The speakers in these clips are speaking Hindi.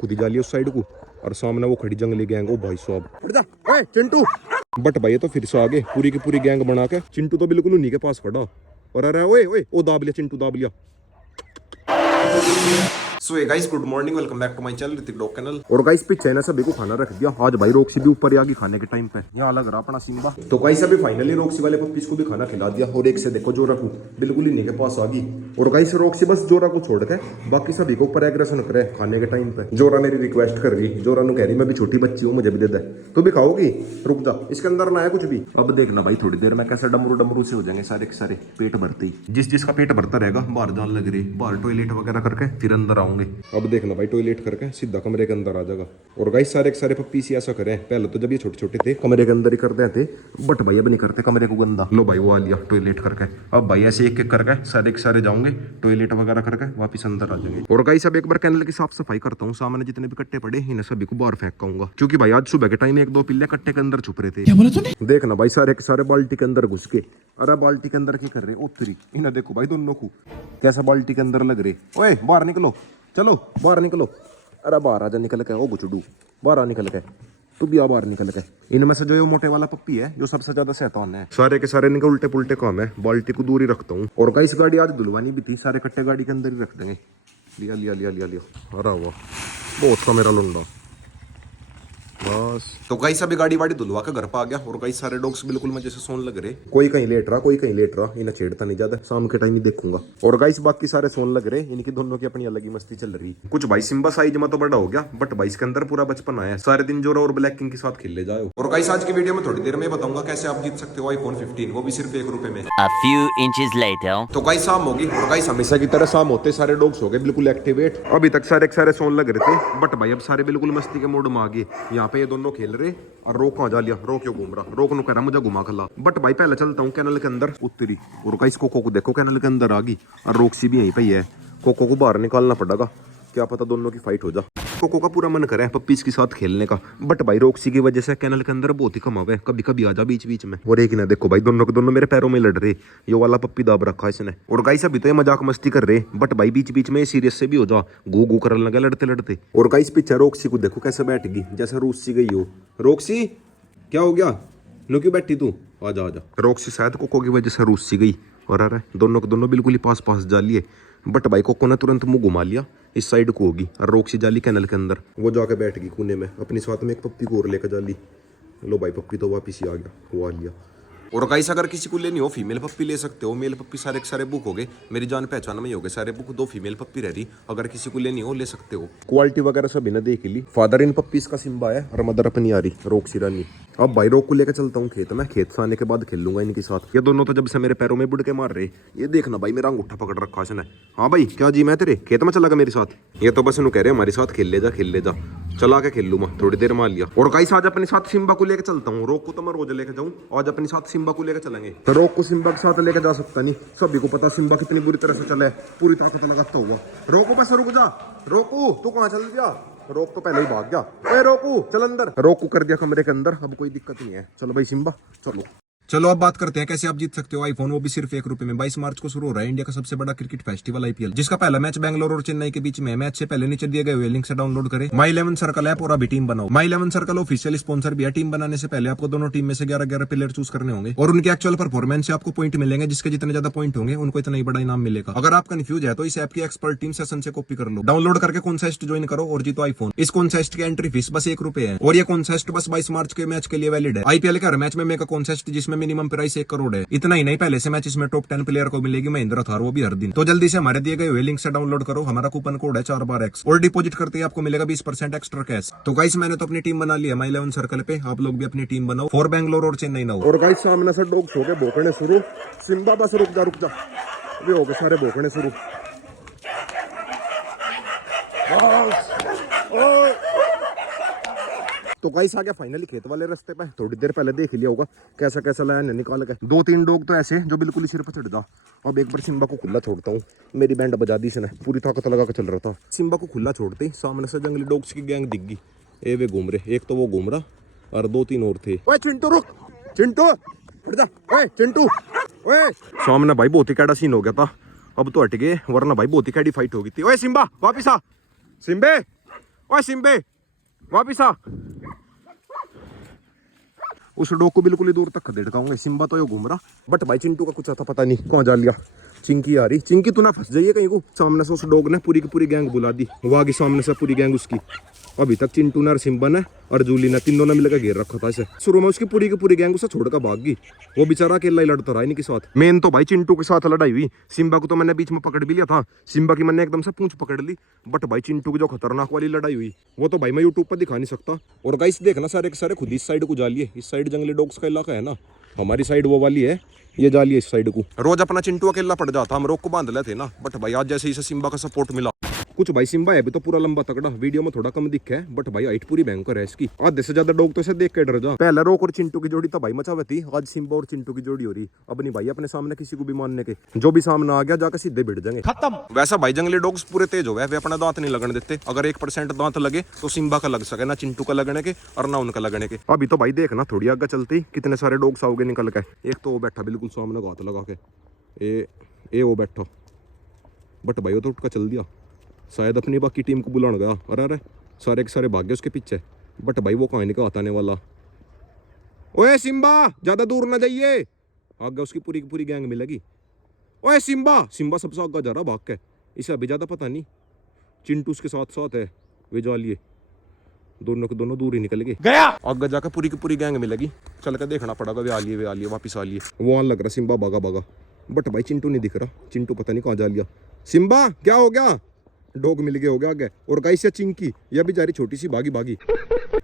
खुद ही जा लिया उस साइड को, और सामने वो खड़ी जंगली गैंग। ओ भाई साहब हट जा, ओए चिंटू। बट भाई ये तो फिर से आगे पूरी की पूरी गैंग बना के। चिंटू तो बिल्कुल उन्हीं के पास खड़ा, और अरे ओए ओए ओ दाब लिया चिंटू, दाब लिया। So guys good morning, welcome back to my channel Hrithik dog channel. और गाइस पीछे ना सभी को खाना रख दिया। आज भाई रोक्सी भी ऊपर आ गई खाने के टाइम पे, यहाँ लग रहा अपना सिम्बा। तो गाइस अभी फाइनली रोक्सी वाले पप्पीज को भी खाना खिला दिया। और एक से देखो जोरा को बिल्कुल ही नहीं के पास आ गई। और गाइस रोक्सी बस जोरा को छोड़ के बाकी सभी को ऊपर एग्रेशन करे खाने के टाइम पे। जोरा मेरी रिक्वेस्ट कर रही, जोरा नु कह रही मैं भी छोटी बच्ची हूँ, मुझे भी दे दे। तू भी खाओगी? रुक जा, इसके अंदर ना है कुछ भी। अब देखना भाई थोड़ी देर में कैसे डमरू डमरू से हो जाएंगे सारे के सारे पेट भरते ही। जिस जिसका पेट भरता रहेगा बाहर जान लग रही, बाहर टॉयलेट वगैरह करके फिर अंदर आऊंगे। अब देखना भाई टॉयलेट करके सीधा कमरे के अंदर आ जाएगा। और गाइस सारे के सारे पप्पी सी ऐसा करें, पहले तो जब ये छोटे छोटे थे कमरे के अंदर ही करते थे, बट भाई अब नहीं करते कमरे को गंदा। लो भाई वो आ लिया टॉयलेट करके। अब भाई ऐसे एक एक करके सारे के सारे जाऊंगे टॉयलेट वगैरह करके वापस अंदर आ जाएंगे। और गाइस अब एक बार कैनल की साफ सफाई करता हूँ, सामने जितने भी कट्टे पड़े इन्हें सभी को बाहर फेंकाऊंगा, क्योंकि भाई आज सुबह के टाइम एक दो पिल्ले कट्टे के अंदर छुप रहे थे। क्या बोला तूने? देखना भाई सारे के सारे बाल्टी के अंदर घुस के। अरे बाल्टी के अंदर क्या कर रहे? ओतरी इन्हें देखो भाई दोनों को कैसा बाल्टी के अंदर लग रहे। ओए बाहर निकलो, चलो बाहर निकलो। अरे बाहर आजा निकल के। ओ गुचड़ू बाहर आ निकल के, तू भी आ बाहर निकल के। इनमें से जो ये मोटे वाला पप्पी है जो सबसे ज्यादा शैतान है। सारे के सारे इनके उल्टे पुल्टे काम है, बाल्टी को दूर ही रखता हूँ। और गाइस गाड़ी आज धुलवानी भी थी, सारे कट्टे गाड़ी के अंदर ही रख देंगे। लिया लिया लिया लिया लिया, अरे वाह बहुत का मेरा लुंडा बस। तो गाइस अभी गाड़ी वाड़ी धुलवा के घर पे आ गया। और गाइस सारे डॉग्स बिल्कुल मजे से सोने लग रहे, कोई कहीं लेट रहा कोई कहीं लेट रहा। इन्हें छेड़ता नहीं ज्यादा, शाम के टाइम ही देखूंगा। और गाइस बाकी सारे सोने लग रहे, इनकी दोनों की अपनी अलग ही मस्ती चल रही। कुछ भाई सिम्बा साइज में तो बड़ा हो गया, बट भाई इसके अंदर पूरा बचपन आया। सारे दिन जोरा और ब्लैक किंग के साथ खेलने जाओ। और गाइस आज की वीडियो में थोड़ी देर में बताऊंगा कैसे आप जीत सकते हो iPhone 15, वो भी सिर्फ ₹1 में। A few inches later. तो गाइस शाम होगी, और गाइस हमेशा की तरह शाम होते सारे डॉग्स हो गए बिल्कुल एक्टिवेट। अभी तक सारे सारे सोने लग रहे थे, बट भाई अब सारे बिल्कुल मस्ती के मूड में आ गए। यहाँ पे ये दोनों खेल रहे, और रोक कहाँ जा लिया, रोक क्यों घूम रहा, रोक नु कह रहा मुझे घुमा खला। बट भाई पहले चलता हूँ कैनल के अंदर। उत्तरी और गाइस कोको को देखो कैनल के अंदर आ गई, और रोक्सी भी यहीं पे ही है। कोको को बाहर निकालना पड़ेगा, क्या पता दोनों की फाइट हो जा। कोको का पूरा मन करे पप्पीज के साथ खेलने का, बट भाई रोक्सी की वजह से कैनल के अंदर बहुत ही कम आवे, कभी कभी आ जा बीच बीच में। और एक ना देखो भाई दोनों के दोनों मेरे पैरों में लड़ रहे, ये वाला पप्पी दाब रखा इसने। और गाइस अभी तो ये मजाक मस्ती कर रहे, बट भाई बीच बीच में सीरियस से भी हो जा, गू गू करने लगे लड़ते लड़ते। और गाइस पीछे रोक्सी को देखो कैसे बैठ गई, जैसे रूस सी गई हो। रोक्सी क्या हो गया, लो क्यों बैठी तू, आजा आजा। रोक्सी शायद कोको की वजह से रूस सी गई, और अरे दोनों के दोनों बिल्कुल ही पास पास जा लिए। बट भाई कोको ने तुरंत मुंह घुमा लिया, इस साइड को होगी, और रोक्सी जाली कैनल के अंदर। वो जाके बैठ गई कोने में, अपनी साथ में एक पप्पी को और लेकर जाली। लो भाई पप्पी तो वापिस ही आ गया, वो आ लिया। और गाइस अगर किसी को लेनी हो फीमेल पप्पी ले सकते हो, मेल पप्पी सारे के सारे बुक हो गए, मेरी जान पहचान में ही हो गए सारे बुक। 2 फीमेल पप्पी रह रही, अगर किसी को लेनी हो ले सकते हो। क्वालिटी वगैरह सभी ने देख ली। फादर इन पप्पीज का सिम्बा है, और मदर अपनी आ रही रोक्सी रानी। अब भाई रोक को लेकर चलता हूँ खेत में, खेत से आने के बाद खेल लूंगा इनके साथ। ये दोनों तो जब से मेरे पैरों में बुड़ के मार रहे। ये देखना भाई मेरा अंगूठा पकड़ रखा इसने। हाँ भाई क्या जी मैं तेरे खेत में चला गया मेरे साथ, ये तो बस इन्हों कह रहे हमारे साथ खेल ले जा खेल ले जा, चला के खेल लूँ मैं थोड़ी देर में लिया। और गाइस आज अपने साथ सिम्बा को लेकर चलता हूँ, रोक को तो मैं रोज लेकर जाऊँ, आज अपने साथ सिम्बा को लेकर चलेंगे। तो रोक को सिम्बा के साथ लेकर जा सकता नहीं, सभी को पता सिम्बा कितनी बुरी तरह से चले, पूरी ताकत लगाता हुआ। रोको बस रुक जा, रोकू तू कहाँ चल गया, रोक तो पहले ही भाग गया। ओए रोकू चल अंदर, रोक को कर दिया कमरे के अंदर, अब कोई दिक्कत नहीं है। चलो भाई सिम्बा चलो। चलो अब बात करते हैं कैसे आप जीत सकते हो iPhone, वो भी सिर्फ ₹1 में। 22 मार्च को शुरू हो रहा है इंडिया का सबसे बड़ा क्रिकेट फेस्टिवल IPL, जिसका पहला मैच बैंगलोर और चेन्नई के बीच में। मैच से पहले नीचे दिए गए हुए लिंक से डाउनलोड करें My 11 सर्कल ऐप और अभी टीम बनाओ। My 11 सर्कल ऑफिशियल स्पॉन्सर भी है। टीम बनाने से पहले आपको दोनों टीम में से 11 प्लेयर चूज करने होंगे, और उनके एक्चुअल परफॉर्मेंस से आपको पॉइंट मिलेंगे, जिसके जितने ज्यादा पॉइंट होंगे उनको इतना ही बड़ा इनाम मिलेगा। अगर आप कंफ्यूज है तो इस ऐप की एक्सपर्ट टीम सेशन से कॉपी कर लो, डाउनलोड करके कॉन्टेस्ट ज्वाइन करो और जीतो iPhone। इस कॉन्टेस्ट की एंट्री फीस बस ₹1 है, और ये कॉन्टेस्ट बस 22 मार्च के मैच के लिए वैलिड है। IPL के हर मैच में मेगा कॉन्टेस्ट जिसमें मिनिमम प्राइस 1 करोड़ है। इतना ही नहीं, पहले से मैच इसमें टॉप 10 प्लेयर को मिलेगी महिंद्रा थार, वो भी हर दिन। तो जल्दी से हमारे दिए गए हुए लिंक से डाउनलोड करो, हमारा कूपन कोड है 4XX, और डिपॉजिट करते ही आपको मिलेगा 20% एक्स्ट्रा कैश। तो गाइस मैंने तो अपनी टीम बना ली है My 11 सर्कल पे, आप लोग भी अपनी टीम बनाओ फॉर बैंगलोर और चेन्नई नाउ। और गाइस सामने से डॉग्स हो गए भौंकने शुरू, सिम्बा बस रुक जा वे हो गए सारे भौंकने शुरू। तो गाइस आ गया फाइनली खेत वाले रास्ते पे, थोड़ी देर पहले देख लिया होगा कैसा कैसा लाया निकाल के। 2-3 डॉग तो ऐसे जो बिल्कुल ही सिर पर चढ़ जा। अब एक बार सिम्बा को खुला छोड़ता हूँ, मेरी बैंड बजा दी इसने, पूरी ताकत लगा के चल रहा था। सिम्बा को खुला छोड़ते ही सामने से जंगली डॉग्स की गैंग दिख गई। ए वे घूम रहे, एक तो वो घूम रहा और 2-3 और थे। ओए चिंटू रुक, चिंटू हट जा, ओए चिंटू ओए। सामने भाई बहुत ही कैडा सीन हो गया था, अब तो हट गए, वरना भाई बहुत ही कैडी फाइट हो गई थी। ओए सिम्बा वापिस आ, सिम्बे ओए सिम्बे वापिस आ। उस डॉग को बिल्कुल ही दूर तक खदेड़काऊंगा। सिम्बा तो यो घूम रहा, बट भाई चिंटू का कुछ आता पता नहीं कहाँ जा लिया। चिंकी आ रही, चिंकी तू ना फंस जाइए कहीं को। सामने से उस डॉग ने पूरी की पूरी गैंग बुला दी, वहां की सामने से पूरी गैंग उसकी। अभी तक चिंटू ने और सिम्बा ने और जूली ने तीनों ने मिलकर घेर रखा था इसे। शुरू में उसकी पूरी की पूरी गैंग उसे छोड़कर भाग गई। वो बेचारा अकेला ही लड़ता रहा इनके साथ। मेन तो भाई चिंटू के साथ लड़ाई हुई। सिम्बा को तो मैंने बीच में पकड़ भी लिया था, सिम्बा की मैंने एकदम से पूंछ पकड़ ली। बट भाई चिंटू की जो खतरनाक वाली लड़ाई हुई वो तो भाई मैं यूट्यूब पर दिखा नहीं सकता। और गाइस देखना सारे के सारे खुद इस साइड को जा लिए। इस साइड जंगली डॉग्स का इलाका है ना, हमारी साइड वो वाली है, ये जा लिए इस साइड को। रोज अपना चिंटू अकेला पड़ जाता, हम रोक को बांध लेते ना। बट भाई आज जैसे इसे सिम्बा का सपोर्ट मिला कुछ। भाई सिम्बा है अभी तो पूरा लंबा तगड़ा, वीडियो में थोड़ा कम दिखा है, बट भाई हाइट पूरी भयंकर है इसकी। आधे से ज्यादा डॉग तो इसे देख के डर जा। पहले रोक और चिंटू की जोड़ी तो भाई मचा हुई थी, आज सिम्बा और चिंटू की जोड़ी हो रही। अब नहीं भाई अपने सामने किसी को भी मानने के, जो भी सामने आ गया जाकर सीधे भिड़ जाएंगे, खत्म। वैसा भाई जंगली डॉग्स पूरे तेज हो गए, वे अपना दांत नहीं लगने देते। अगर 1% दांत लगे तो सिम्बा का लग सके, ना चिंटू का लगने के और ना उनका लगने के। अभी तो भाई देखना थोड़ी आगे चलते ही कितने सारे डॉग्स आओगे निकल के। एक तो वो बैठा बिल्कुल सामने हाथ लगा के, ए वो बैठा, बट भाई वो तो उठ कर चल दिया, शायद अपनी बाकी टीम को बुलाने गया। अरे अरे सारे के सारे भाग्य उसके पीछे, बट भाई वो कहाँ निकल आता आने वाला। ओए सिम्बा ज्यादा दूर ना जाइए, आगे उसकी पूरी की पूरी गैंग मिलेगी। ओए सिम्बा, सिम्बा सबसे आगे जा रहा भाग के, इसे अभी ज्यादा पता नहीं। चिंटू उसके साथ साथ है, वे जा लिए, दोनों के दोनों दूर ही निकल गए। गया आगे जाकर पूरी की पूरी गैंग मिलेगी, चल के देखना पड़ेगा। वे आ लिए वापिस आ लिए। वो आन लग रहा सिम्बा भागा भागा, बट भाई चिंटू नहीं दिख रहा। चिंटू पता नहीं कहाँ जा लिया। सिम्बा क्या हो गया, डॉग मिल गए हो गया आगे। और गाइस ये चिंकी, यह बेचारी छोटी सी भागी भागी।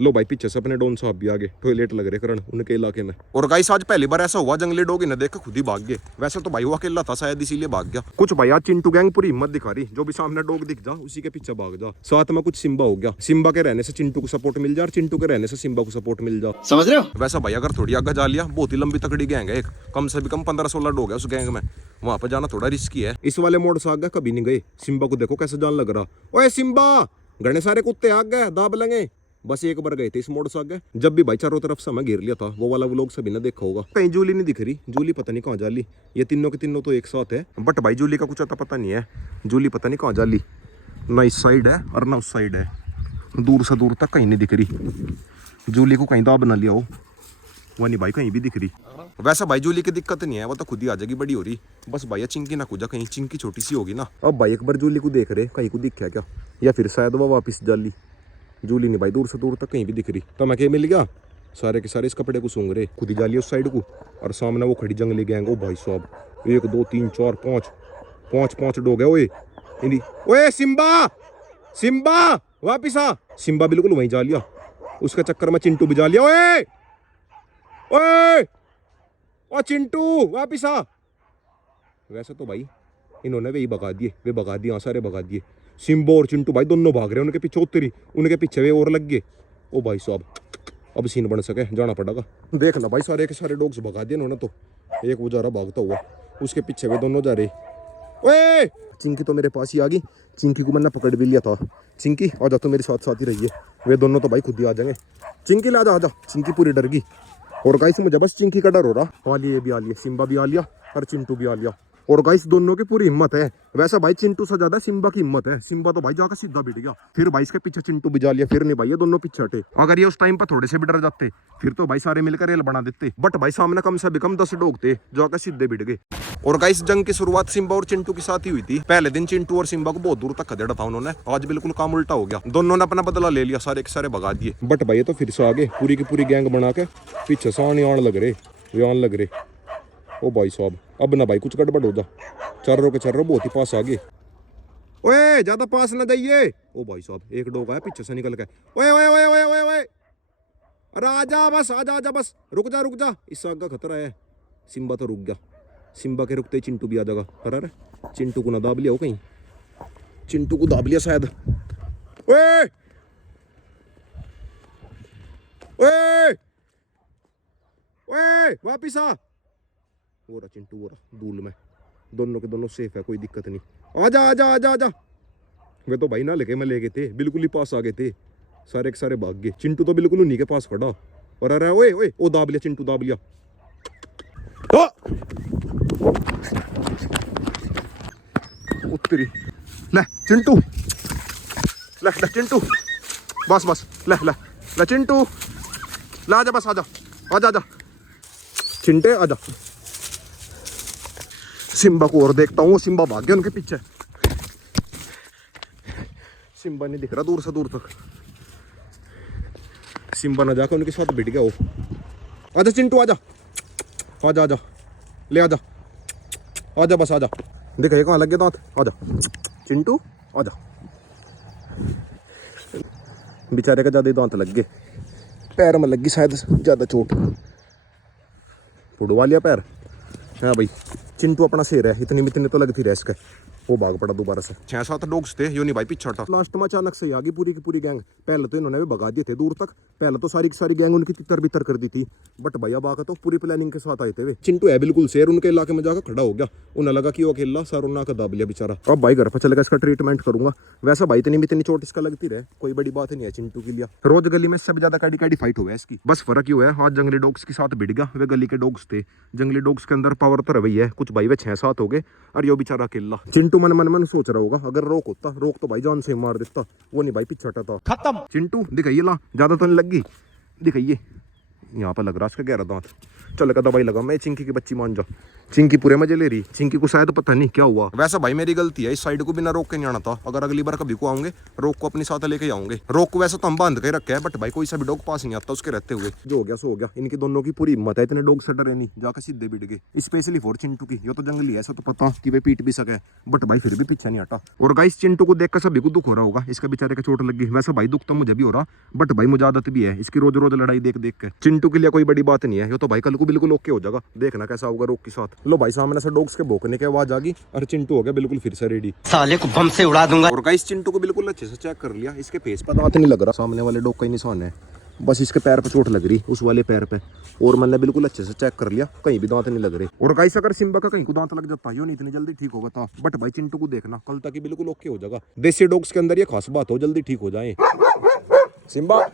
लो भाई पीछे से अपने डॉन साहब भी आगे, टॉयलेट लग रहे करण उनके इलाके में। और गाइस आज पहली बार ऐसा हुआ जंगली डॉग इन्हें देख के खुद ही भाग गए। वैसे तो भाई वो अकेला था शायद इसीलिए भाग गया। कुछ भाई आज चिंटू गैंग पूरी हिम्मत दिखा रही, जो भी सामने डॉग दिख जा उसी के पीछे भाग जा। साथ में कुछ सिम्बा हो गया, सिम्बा के रहने से चिंटू को सपोर्ट मिल जा और चिंटू के रहने से सिम्बा को सपोर्ट मिल जा, समझ रहे हो। वैसा भाई अगर थोड़ी आगे जा लिया, बहुत ही लंबी तकड़ी गैंग है, एक कम से भी कम 15-16 डॉग है उस गैंग में। वहां पर जाना थोड़ा रिस्की है। इस वाले मोड़ से आगे कभी नहीं गए। सिम्बा को देखो कैसे जान लग रहा। ओए सिम्बा, घने सारे कुत्ते आ गए, दाब लेंगे। बस एक बार गए थे इस मोड़ से आगे, जब भी भाई चारों तरफ से मैं घेर लिया था। वो वाला व्लॉग सभी ने देखा होगा। कहीं जूली नहीं दिख रही, जूली पता नहीं कहाँ जा ली। ये तीनों के तीनों तो एक साथ है, बट भाई जूली का कुछ आता पता नहीं है। जूली पता नहीं कहाँ जा ली, ना इस साइड है और ना उस साइड है। दूर से दूर तक कहीं नहीं दिख रही। जूली को कहीं दाब बना लिया हो, वो नहीं भाई कहीं भी दिख रही। वैसा भाई जूली की दिक्कत नहीं है, वो तो खुद ही आ जाएगी, बड़ी हो रही। बस भाई चिंकी ना कूदा कहीं, चिंकी छोटी सी होगी ना। अब भाई एक बार जूली को देख रहे, कहीं को दिखा क्या, या फिर शायद वो वापिस जा ली। जूली नहीं भाई दूर से दूर तक कहीं भी दिख रही। तो मैं क्या मिल गया, सारे के सारे इस कपड़े को सूंघ रहे, खुद ही जा लिया उस साइड को। और सामने वो खड़ी जंगली गैंग। ओ भाई साहब 1 2 3 4 5 डॉग है। ओए सिम्बा, सिम्बा वापिस आ। सिम्बा बिल्कुल वहीं जा लिया, उसके चक्कर में चिंटू भी जा लिया। ओए ओए ओ चिंटू वापिस आ। वैसे तो भाई इन्होंने वे ही भगा दिए, वे भगा दिए, सारे भगा दिए। सिम्बो और चिंटू भाई दोनों भाग रहे हैं, उनके पीछे उतरी, उनके पीछे वे और लग गए। ओ भाई साहब अब सीन बन सके, जाना पड़ेगा। देख ला भाई सारे के सारे डॉग्स भगा दिए उन्होंने तो। एक वो जा रहा भागता हुआ, उसके पीछे वे दोनों जा रहे। ओए चिंकी तो मेरे पास ही आ गई, चिंकी को मैंने पकड़ भी लिया था। चिंकी आ जा, तो मेरे साथ साथ ही रहिए। वे दोनों तो भाई खुद ही आ जाएंगे। चिंकी ला जा, आ जा। चिंकी पूरी डर गई। और गाइस मुझे बस चिंकी का डर हो रहा। आ लिए भी आ लिए, सिम्बा भी आ लिया और चिंटू भी आ लिया। और गाइस दोनों की पूरी हिम्मत है। वैसा भाई चिंटू से ज्यादा सिम्बा की हिम्मत है। सिम्बा तो भाई जाकर सीधा बिट गया। फिर भाई इसके पीछे चिंटू भी जा लिया। फिर नहीं भाई ये दोनों पीछे हटे। अगर ये उस टाइम पर थोड़े से भी डर जाते फिर तो भाई सारे मिलकर रेल बना देते। बट भाई सामने कम से कम 10 डॉग थे जो आकर सीधे बिट गए। और गाइस जंग की शुरुआत सिम्बा और चिंटू के साथ ही हुई थी। पहले दिन चिंटू और सिम्बा को बहुत दूर तक खदेड़ा था उन्होंने। आज बिल्कुल काम उल्टा हो गया, दोनों ने अपना बदला ले लिया, सारे के सारे भगा दिए। बट भाई ये तो फिर से आगे पूरी की पूरी गैंग बना के पीछे से आने लग रहे, वे आने लग रहे। ओ भाई साहब अब ना भाई कुछ गड़बड़ हो जा। चारों के चारों बहुत ही पास आ गए। ओए ज्यादा पास ना जाइए। ओ भाई साहब एक डॉग आया पीछे से निकल के। ओए ओए ओए ओए ओए ओए, अरे आजा बस, आजा बस, रुक जा, इस आग का खतरा है। सिम्बा तो रुक गया, सिम्बा के रुकते ही चिंटू भी आ जाएगा। अरे चिंटू को ना दाब लिया हो कहीं, चिंटू को दाब लिया शायद। ओए ओए ओए वापिस आ। वो रहा चिंटू, वो रहा धूल में, दोनों के दोनों सेफ है, कोई दिक्कत नहीं। आजा आजा आजा आजा। वे तो भाई ना लेके मैं ले गए थे, बिल्कुल ही पास आ गए थे, सारे के सारे भाग गए। चिंटू तो बिल्कुल उन्हीं के पास खड़ा। और अरे ओए ओए ओ दाब लिया, चिंटू दाब लिया। उतरी ले चिंटू, ले चिंटू बस ले ले ले चिंटू, ले आजा, बस आजा आजा आजा चिंटे आजा। सिम्बा को और देखता हूँ, सिम्बा भाग गया उनके पीछे। सिम्बा नहीं दिख रहा दूर से दूर तक। सिम्बा ना जाकर उनके साथ भिड़ गया वो। आजा चिंटू आजा आजा आजा, ले आजा आजा, बस आजा। दिखाइए कहाँ लग गए दांत, आजा चिंटू आजा। बेचारे का ज्यादा दांत लग गए, पैर में लगी शायद ज्यादा चोट, फुड़वा लिया पैर। हाँ भाई चिंटू अपना शेर है, इतनी मितनी तो लगती रहे इसके। वो भाग पड़ा दोबारा से। 6-7 डॉग्स थे, यो नहीं भाई पीछा था। लास्ट में अचानक से आ गई पूरी की पूरी गैंग। पहले तो इन्होंने भी भगा दिए थे दूर तक, पहले तो सारी की सारी गैंग उनकी तितर बितर कर दी थी। बट भैया बाका तो पूरी प्लानिंग के साथ आए थे वे। चिंटू है बिल्कुल शेर, उनके इलाके में जाकर खड़ा हो गया। उन्हें लगा कि वो अकेला सर ना का दाब लिया बेचारा। अब भाई घर पर चलेगा, इसका ट्रीटमेंट करूंगा। वैसा भाई इतनी इतनी चोट इसका लगती रहे, कोई बड़ी बात नहीं है चिंटू के लिए। रोज गली में सबसे ज्यादा काड़ी काड़ी फाइट हुआ है इसकी। बस फर्क ये है, आज जंगली डॉग्स के साथ भिड़ गया, वे गली के डॉग्स थे। जंगली डॉग्स के अंदर पावर तो रही है, कुछ भाई वे 6-7 हो गए और यो बेचारा अकेला। चिंटू मन मन मन सोच रहा होगा, अगर रोक होता, रोक तो भाई जान से मार देता। वो नहीं भाई पीछे हटा, खत्म। चिंटू दिखाइए ला, ज्यादा तो नहीं लगी, दिखाइए यहाँ पर लग रहा इसका गहरा दांत। चल का दवाई लगा, मैं चिंकी की बच्ची मान जा। चिंकी पूरे मजे ले रही, चिंकी को शायद पता नहीं क्या हुआ। वैसा भाई मेरी गलती है, इस साइड को बिना रोक के नहीं आना था। अगर अगली बार कभी को आऊंगे, रोक को अपनी साथ लेके आऊंगे। रोक को वैसे तो हम बांध के रखे हैं, बट भाई कोई सा भी डॉग पास नहीं आता उसके रहते हुए। जो हो गया सो हो गया, इनकी दोनों की पूरी हिम्मत है, इतने डॉग से डरे नहीं, जाकर सीधे बिड़ गए। स्पेशली फॉर चिंटू की, ये तो जंगली है, ऐसा तो पता कि वे पीट भी सके, बट भाई फिर भी पीछे नहीं हटा। और गाइस चिंटू को देखकर सभी को दुख हो रहा होगा, इसका बेचारे का चोट लगी। वैसा भाई दुख तो मुझे भी हो रहा, बट भाई मुझे आदत भी है इसकी रोज रोज लड़ाई देख देख के। चिंटू के लिए कोई बड़ी बात नहीं है, ये तो भाई कल को बिल्कुल ओके हो जाएगा। देखना कैसा होगा रोक के साथ। लो भाई सामने से डॉग्स के भौंकने की आवाज आ गई और चिंटू हो गया बिल्कुल फिर से रेडी। साले को बम से उड़ा दूंगा। और गाइस चिंटू को बिल्कुल अच्छे से चेक कर लिया, इसके फेस पर दांत नहीं लग रहा, सामने वाले डॉग का ही निशान है, बस इसके पैर पे चोट लग रही, उस वाले पैर पे। और मैंने बिल्कुल अच्छे से चेक कर लिया, कहीं भी दांत नहीं लग रहे। और गाइस अगर सिम्बा का कहीं को दांत लग जाता, यो नहीं इतनी जल्दी ठीक होगा था, बट भाई चिंटू को देखना, कल तक ही बिल्कुल ओके हो जाएगा। देसी डॉग्स के अंदर ये खास बात हो, जल्दी ठीक हो जाए। सिम्बा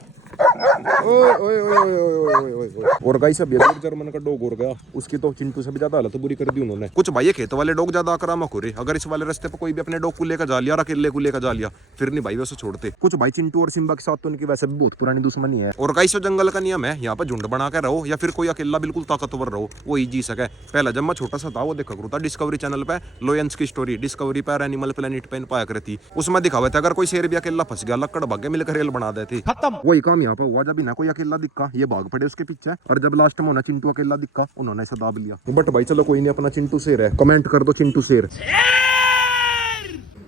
ओए ओए ओए ओए ओए ओए। और गाइस अब ये जर्मन का डॉग और गया, उसकी तो चिंटू से भी ज्यादा हालत बुरी कर दी उन्होंने। कुछ भाई ये खेत वाले डॉग ज्यादा आक्रामक हो रहे, अगर इस वाले रास्ते पर कोई भी अपने डॉग को लेकर जा लिया, अकेले को लेकर जा लिया, फिर नहीं भाई वैसे छोड़ते। कुछ भाई चिंटू और सिम्बा के साथ तो उनकी वैसे भी बहुत पुरानी दुश्मनी है। और गाइस जंगल का नियम है, यहाँ पर झुंड बना के रहो या फिर कोई अकेला बिल्कुल ताकतवर रहो, वो ही जी सके। पहला जब मैं छोटा सा था, वो देखा करूँ था डिस्कवरी चैनल पे लोयंस की स्टोरी, डिस्कवरी पर एनिमल प्लेनेट पे पाया करती, उसमें दिखावे थे अगर कोई शेर भी अकेला फंस गया, लकड़ भागे मिलकर रेल बना देती, खत्म। वही काम यहाँ पर हुआ, जब ना कोई अकेला दिखा, ये भाग पड़े उसके पीछे, और जब लास्ट में होना चिंटू अकेला दिखा, उन्होंने इसे दाब लिया। बट भाई चलो कोई नहीं, अपना चिंटू शेर है, कमेंट कर दो चिंटू शेर।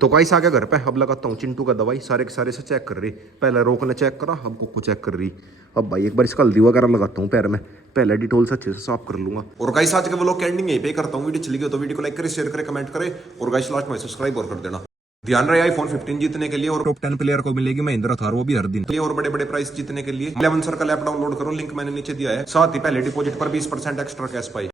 तो गाइस आ गया घर पे, अब लगाता हूँ चिंटू का दवाई, सारे के सारे से चेक कर रही। पहले रोक ने चेक करा, अब कोको चेक कर रही। अब भाई एक बार इसका हल्दी वगैरह लगाता हूँ पैर में, पहले डिटोल से अच्छे से साफ कर लूंगा। और गाइस आज के व्लॉग की एंडिंग यहीं पे करता हूँ। वीडियो चली गई तो वीडियो को लाइक करें, शेयर करें, कमेंट करें, और गाइस लास्ट में सब्सक्राइब और कर देना। ध्यान रहे iPhone 15 जीतने के लिए, और टॉप 10 प्लेयर को मिलेगी महिंद्रा थार, वो भी हर दिन। और बड़े बड़े प्राइस जीतने के लिए 11 सर का ऐप डाउनलोड करो, लिंक मैंने नीचे दिया है। साथ ही पहले डिपॉजिट पर 20% एक्स्ट्रा कैश पाई।